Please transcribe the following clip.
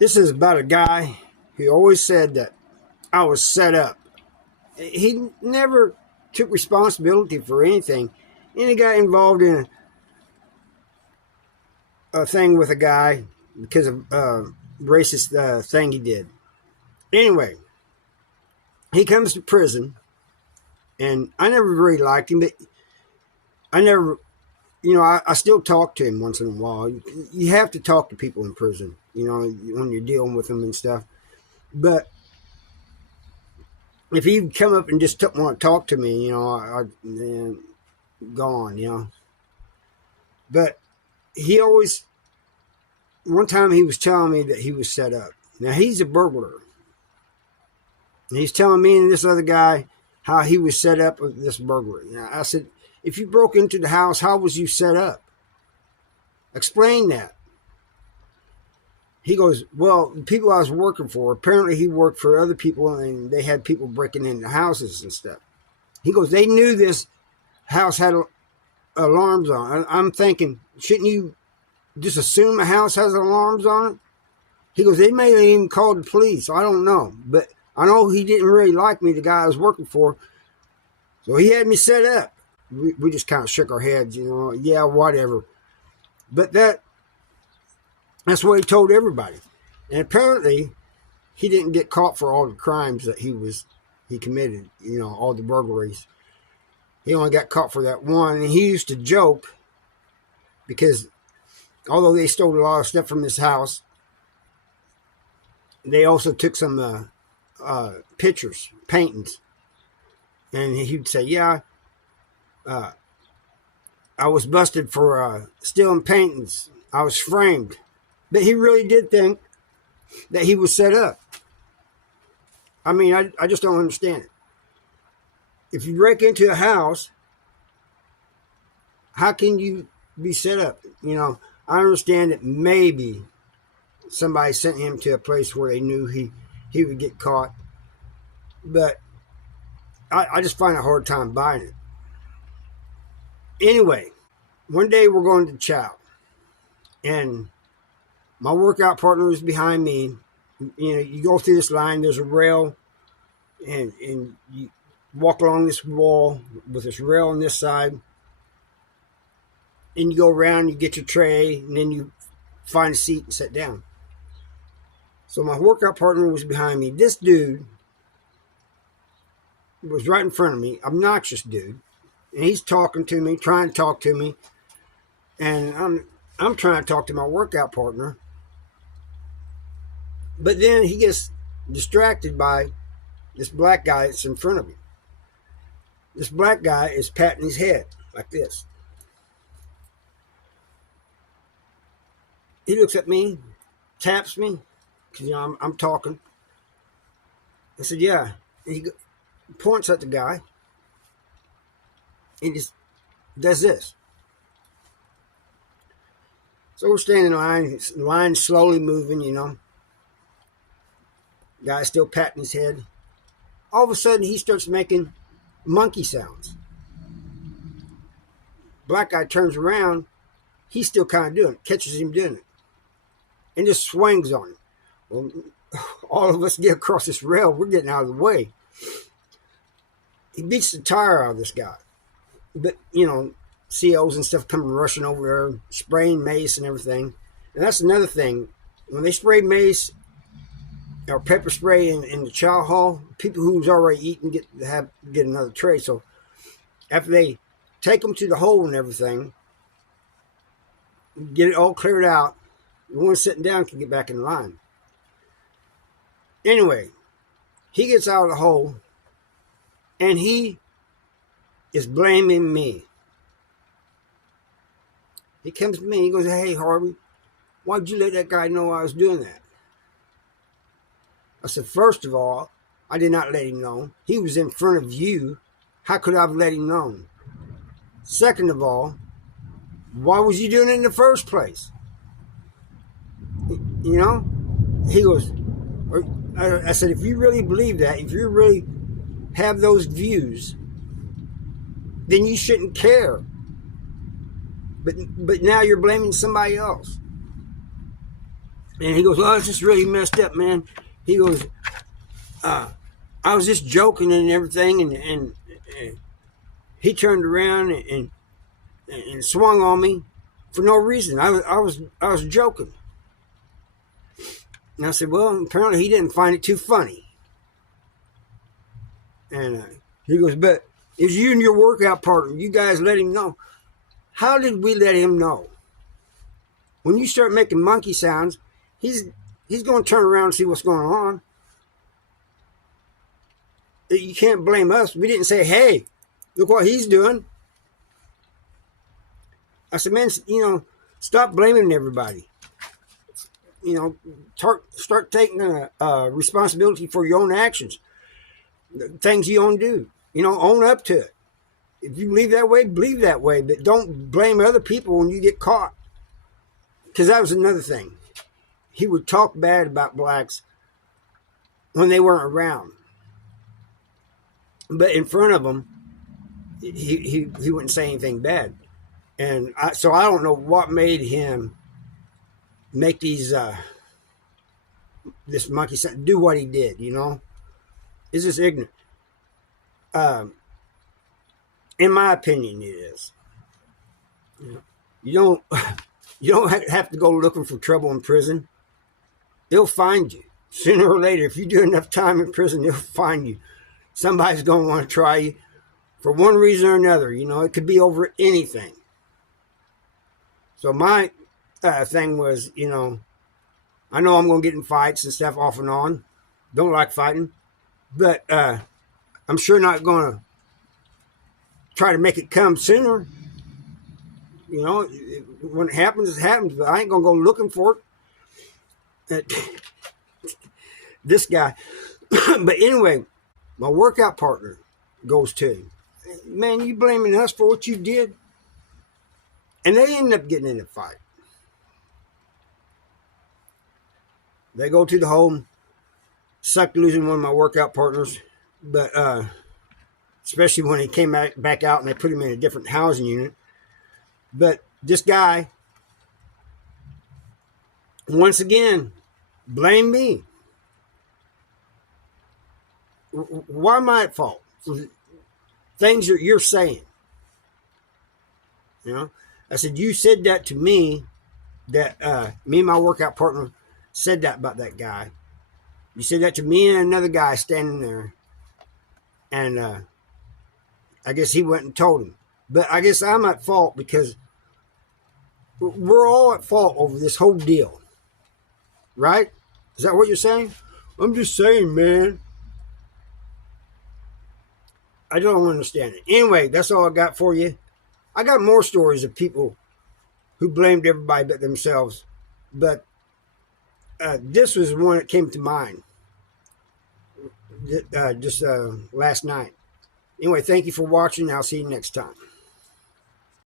This is about a guy who always said that I was set up. He never took responsibility for anything. And he got involved in a thing with a guy because of racist thing he did. Anyway, he comes to prison, and I never really liked him, but I never, I still talk to him once in a while. You have to talk to people in prison, when you're dealing with them and stuff. But if he come up and just want to talk to me, I'd gone. But he always, one time he was telling me that he was set up. Now, he's a burglar. And he's telling me and this other guy how he was set up with this burglary. Now, I said, if you broke into the house, how was you set up? Explain that. He goes, well, the people I was working for, apparently he worked for other people and they had people breaking into houses and stuff. He goes, they knew this house had alarms on it. I'm thinking, shouldn't you just assume a house has alarms on it? He goes, they may have even called the police. I don't know. But I know he didn't really like me, the guy I was working for. So he had me set up. We just kind of shook our heads, yeah, whatever. But that's what he told everybody. And apparently, he didn't get caught for all the crimes that he committed, all the burglaries. He only got caught for that one. And he used to joke because although they stole a lot of stuff from his house, they also took some pictures, paintings. And he'd say, yeah, I was busted for stealing paintings. I was framed. But he really did think that he was set up. I mean, I just don't understand it. If you break into a house, how can you be set up? I understand that maybe somebody sent him to a place where they knew he would get caught. But I just find a hard time buying it. Anyway, one day we're going to chow. And my workout partner was behind me. You go through this line, there's a rail, and you walk along this wall with this rail on this side. And you go around, you get your tray, and then you find a seat and sit down. So my workout partner was behind me. This dude was right in front of me, obnoxious dude. And he's talking to me, trying to talk to me. And I'm trying to talk to my workout partner. But then he gets distracted by this black guy that's in front of him. This black guy is patting his head like this. He looks at me, taps me, because I'm talking. I said, yeah. And he points at the guy. He just does this. So we're standing in line slowly moving, Guy's still patting his head. All of a sudden, he starts making monkey sounds. Black guy turns around. He's still kind of doing it, catches him doing it, and just swings on him. Well, all of us get across this rail. We're getting out of the way. He beats the tire out of this guy. But, COs and stuff coming rushing over there, spraying mace and everything. And that's another thing. When they spray mace or pepper spray in the chow hall, people who's already eaten get another tray. So after they take them to the hole and everything, get it all cleared out, the one sitting down can get back in line. Anyway, he gets out of the hole, and he is blaming me. He comes to me, he goes, hey, Harvey, why'd you let that guy know I was doing that? I said, first of all, I did not let him know. He was in front of you. How could I have let him know? Second of all, why was you doing it in the first place? He goes, I said, if you really believe that, if you really have those views, then you shouldn't care. But now you're blaming somebody else. And he goes, "Oh, it's just really messed up, man." He goes, "I was just joking and everything," and he turned around and swung on me for no reason. I was joking. And I said, "Well, apparently he didn't find it too funny." And he goes, "But it was you and your workout partner. You guys let him know." How did we let him know? When you start making monkey sounds, he's going to turn around and see what's going on. You can't blame us. We didn't say, "Hey, look what he's doing." I said, "Man, stop blaming everybody. Start taking responsibility for your own actions, the things you own do. Own up to it. If you believe that way, believe that way, but don't blame other people when you get caught." Because that was another thing. He would talk bad about blacks when they weren't around, but in front of them, he wouldn't say anything bad. And so I don't know what made him make these this monkey do what he did. It's just ignorant. In my opinion, it is. You don't have to go looking for trouble in prison. They'll find you sooner or later. If you do enough time in prison, they'll find you. Somebody's going to want to try you for one reason or another. It could be over anything. So my thing was, I know I'm going to get in fights and stuff off and on. Don't like fighting. But I'm sure not going to try to make it come sooner. When it happens, it happens. But I ain't going to go looking for it. This guy. But anyway, my workout partner goes to him. "Man, you blaming us for what you did?" And they end up getting in a fight. They go to the home. Sucked losing one of my workout partners. But especially when he came back out and they put him in a different housing unit. But this guy, once again, blamed me. Why am I at fault? Things that you're saying. I said, "You said that to me, that me and my workout partner said that about that guy. You said that to me and another guy standing there. And I guess he went and told him. But I guess I'm at fault because we're all at fault over this whole deal. Right? Is that what you're saying?" "I'm just saying, man." I don't understand it. Anyway, that's all I got for you. I got more stories of people who blamed everybody but themselves. But this was one that came to mind just last night. Anyway, thank you for watching. I'll see you next time.